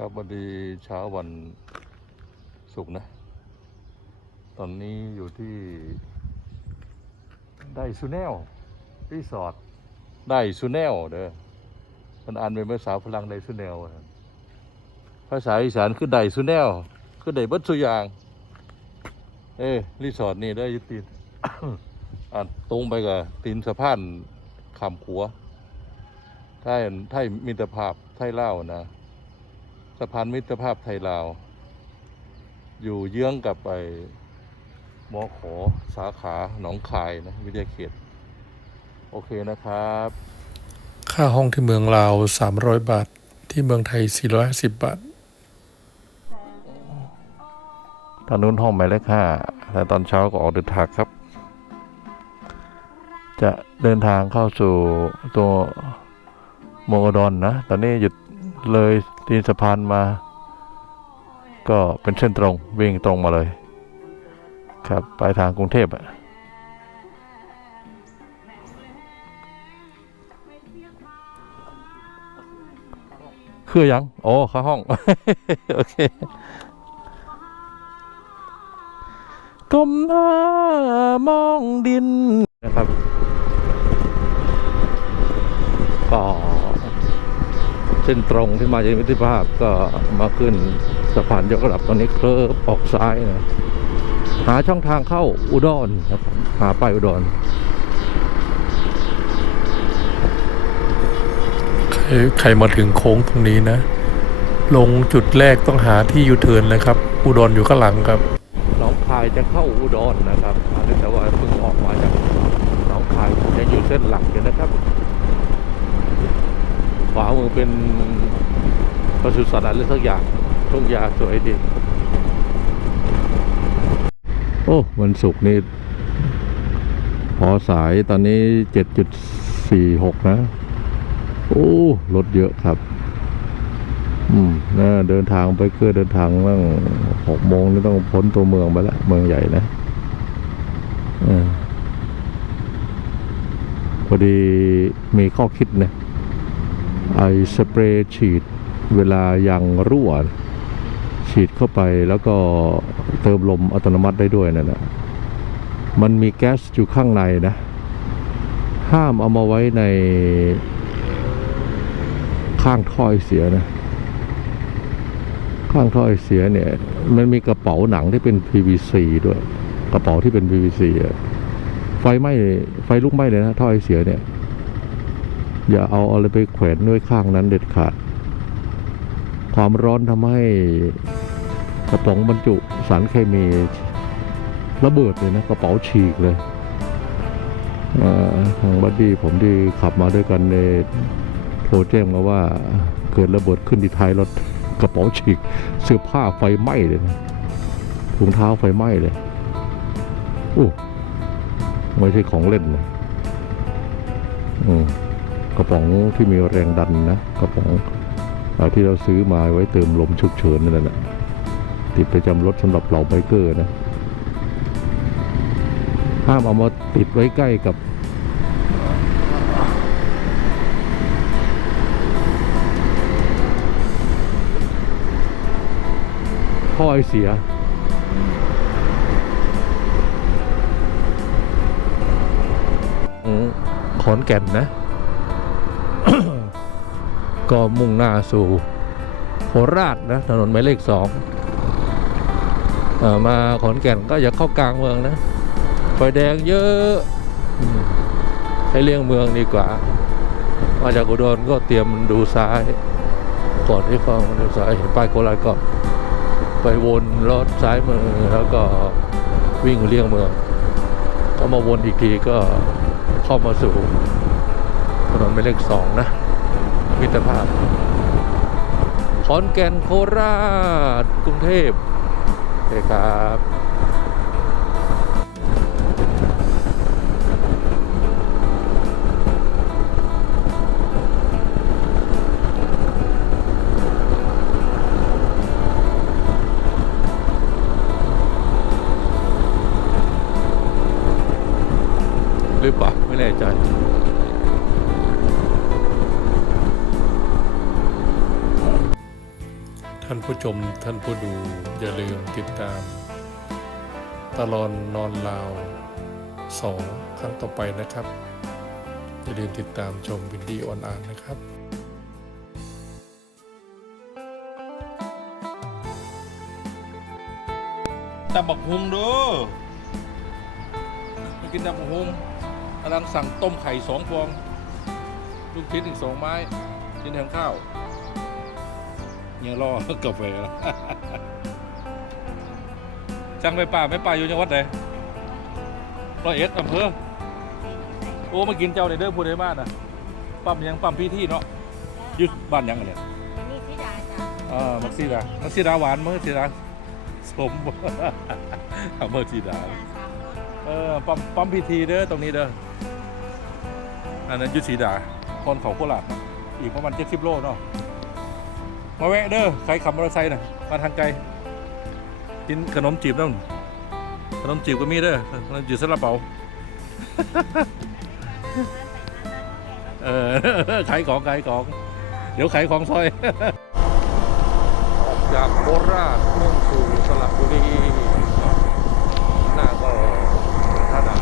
ครับวันดีเช้าวันศุกร์นะ ตอนนี้อยู่ที่ไดซูแนลรีสอร์ทไดซูแนลเด้อมันอ่านเป็นภาษาฝรั่งไดซูแนลภาษาอีสานคือไดซูแนลคือไดเบัดสุยาง เอ้รีสอร์ทนี่ได้ยึดตีนอ่านตรงไปกับตีนสะพานคำขัวไทยไทยมิตรภาพไทยเล่านะ สะพานมิตรภาพไทยลาว อยู่เยื้องกับไปมอขอสาขาหนองคายนะวิทยาเขต โอเคนะครับ ค่าห้องที่เมืองลาว 300 บาท ที่เมืองไทย 450 บาทตอนนู้นห้องหมายเลขห้าแต่ตอนเช้าก็ออกเดินทางครับ จะเดินทางเข้าสู่ตัวโมงอุดอนนะ ตอนนี้หยุดเลย ตีนสะพานมา ก็เป็นเส้นตรงวิ่งตรงมาเลย ครับไปทางกรุงเทพอะคือยัง โอ้เข้าห้อง โอเคก้มหน้ามองดินนะครับ ก็ เส้นตรงที่มาจากมิตรภาพก็มาขึ้นสะพานยกระดับตอนนี้เคลิบออกซ้ายนะหาช่องทางเข้าอุดรนะครับหาไปอุดรใครใครมาถึงโค้งตรงนี้นะ ลงจุดแรกต้องหาที่ยูเทิร์นนะครับ อุดรอยู่ข้างหลังครับหนองคายจะเข้าอุดรนะครับอันนี้แต่ว่าเพิ่งออกมาจากหนองคายยังอยู่เส้นหลักอยู่นะครับ ขวามือเป็นปศุสัตว์อะไรสักอย่างทุ่งยาสวยดี โอ้วันศุกร์นี่พอสายตอนนี้เจ็ดจุดสี่หกนะ โอ้รถเยอะครับ อืมนะเดินทางไปเกือเดินทางตั้งหกโมงนี่ต้องพ้นตัวเมืองไปแล้วเมืองใหญ่นะออพอดีมีข้อคิดนะ ไอสเปรย์ฉีดเวลายางรั่ว ฉีดเข้าไปแล้วก็เติมลมอัตโนมัติได้ด้วยนั่นนะมันมีแก๊สอยู่ข้างในนะ ห้ามเอามาไว้ในข้างถ้อยเสียนะ ข้างถ้อยเสียเนี่ย มันมีกระเป๋าหนังที่เป็น PVC ด้วย กระเป๋าที่เป็น PVC ไฟไหม้ไฟลุกไหม้เลยนะถ้อยเสียเนี่ย อย่าเอาอะไรไปแขวนไว้ข้างนั้นเด็ดขาด ความร้อนทำให้กระป๋องบรรจุสารเคมีระเบิดเลยนะกระเป๋าฉีกเลยทางบัดดี้ผมที่ขับมาด้วยกันในโทรแจ้งมาว่าเกิดระเบิดขึ้นที่ท้ายรถกระเป๋าฉีก เสื้อผ้าไฟไหม้เลยนะถุงเท้าไฟไหม้เลยโอ้ไม่ใช่ของเล่นนะอืม กระป๋องที่มีแรงดันนะกระป๋องอที่เราซื้อมาไว้เติมลมฉุกเฉินนั่นแหละติดประจำรถสำหรับเหล่าไบเกอร์นะห้ามเอามาติดไว้ใกล้กับ ท่อไอเสียอืมขอนแก่นนะ ก็มุ่งหน้าสู่โคราชนะถนนหมายเลขสองมาขอนแก่นก็อย่าเข้ากลางเมืองนะไฟแดงเยอะให้เลี่ยงเมืองดีกว่า มาจากอุดรก็เตรียมดูซ้าย ก่อนที่เข้ามาดูซ้ายเห็นป้ายโคราชก็ไปวนรถซ้ายมือแล้วก็วิ่งเลี่ยงเมืองก็มาวนอีกทีก็เข้ามาสู่ถนนหมายเลขสองนะ มิตรภาพขอนแก่นโคราชกรุงเทพโอเคครับ ผู้ชมท่านผู้ดูอย่าลืมติดตาม ตลอนนอนลาวสองครั้งต่อไปนะครับ อย่าลืมติดตามชมวินดีออนอานนะครับตับบักฮุงด้อมากินตับบักฮุงกำลังสั่งต้มไข่สองฟอง ลูกชิ้นอีกสองไม้กินแทนข้าว เนี่ยรอกาแฟแล้วจังไปป่าไม่ป่าอยู่จังหวัดไหนร้อยเอ็ดอำเภอโอ้มากินเจ้าในเด้อพูดได้มากนะปั๊มยังปั๊มพี่ที่เนาะอยึดบ้านยังกันเนี่ยอันนี้ธิดาจ้ะอ่ามักซีดามักซีดาหวานมั้งซีดาสมเอาเมื่อซีดาธิดาสามรสเออปั๊มปั๊มพีทีเด้อตรงนี้เด้ออันนั้นอยุทธศรีดาคนเขาโคราชอีกประมาณเจ็ดสิบโลเนาะ มาแวะเด้อใครขับมอเตอร์ไซค์น่ะมาทางไกลกินขนมจีบนั่นขนมจีบก็มีเด้อขนมจีบซาลาเปาเออขายของขายของ เดี๋ยวขายของซอยออกจากโคราชมุ่งสู่สระบุรีหน้าก็ท่าด่าน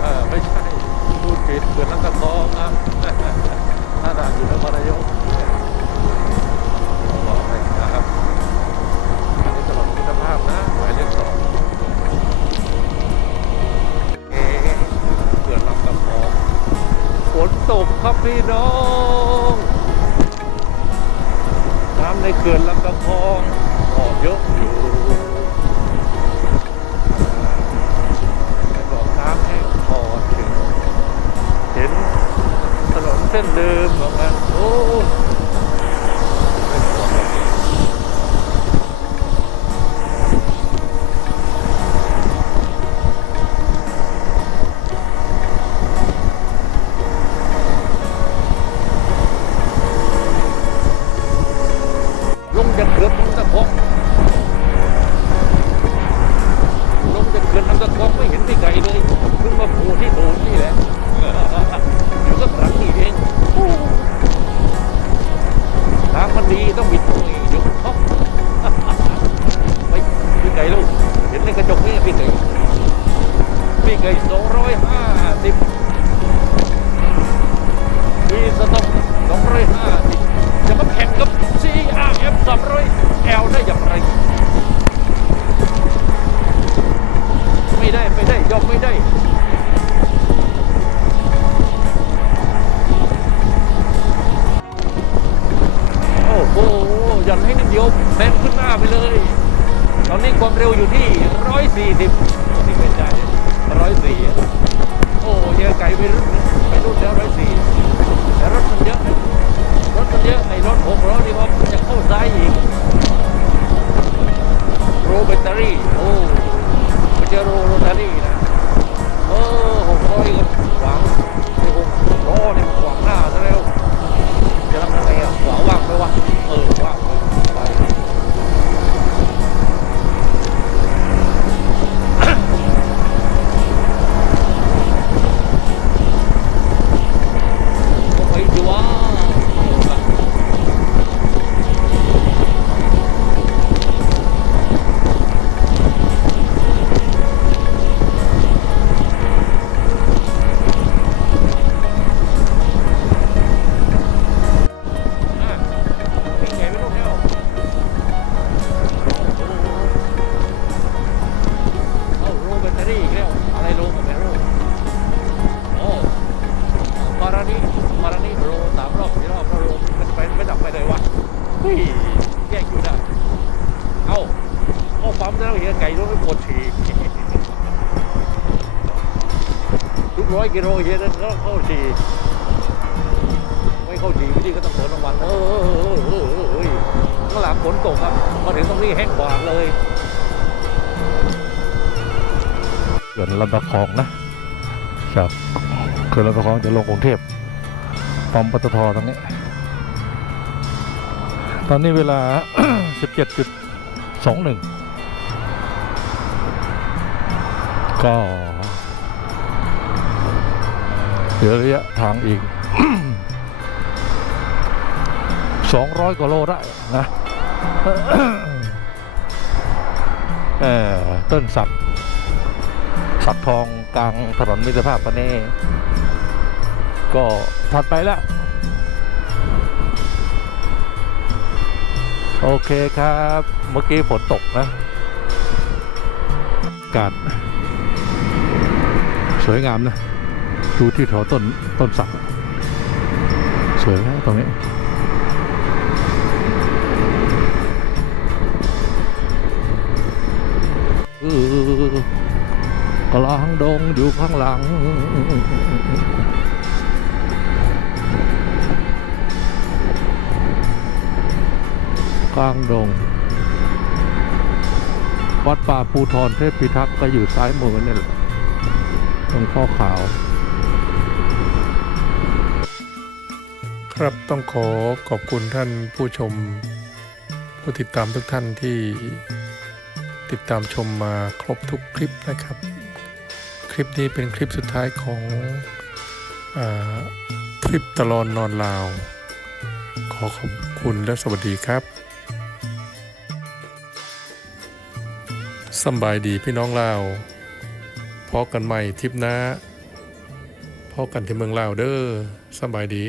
เออไม่ใช่พูดผิดเกิดนักตะกองนะ เดียวแซงขึ้นหน้าไปเลย ตอนนี้ความเร็วอยู่ที่ 140นี่ไม่ใช่104โอ้เยอะไกลไปรุ่นไปรุ่นแล้ว104แต่รถมันเยอะ รถมันเยอะไอ้รถหกล้อนี่ก็จะเข้าซ้ายอีกโรแบตเตอรี่โอ้ไม่ใช่โรโรตารี่นะ แล้วเฮียไก่รถไม่ปวดฉี่ทุกร้อยกิโลเฮียก็เข้าฉี่ไม่เข้าฉี่วิธีก็ต้องเสริมรางวัลเออเออเออเออเออเออข้างหลังฝนตกครับมาถึงตรงนี้แห้งกวางเลยเขื่อนลำตะคองนะครับเขื่อนลำตะคองจะลงกรุงเทพปั๊มปตทตรงนี้ ตอนนี้เวลา 17.21 ก็เหลือระยะทางอีกสองร้อยกว่าโลได้นะเออต้นสักสักทองกลางถนนมิตรภาพปะเน่ก็ถัดไปแล้ว โอเคครับ เมื่อกี้ฝนตกนะ กาศ สวยงามนะดูที่แถวต้นต้นสักสวยนะตรงนี้กลางดงอยู่ข้างหลังกลางดง วัดป่าภูทรเทพพิทักษ์ก็อยู่ซ้ายมือนี่แหละ ตรงข้อขาว ครับต้องขอขอบคุณท่านผู้ชม ผู้ติดตามทุกท่านที่ติดตามชมมาครบทุกคลิปนะครับ คลิปนี้เป็นคลิปสุดท้ายของอาทริปตลอนนอนลาว ขอขอบคุณและสวัสดีครับสบายดีพี่น้องลาว พอกันใหม่ทริปหน้าพอกันที่เมืองลาวเด้อสบายดี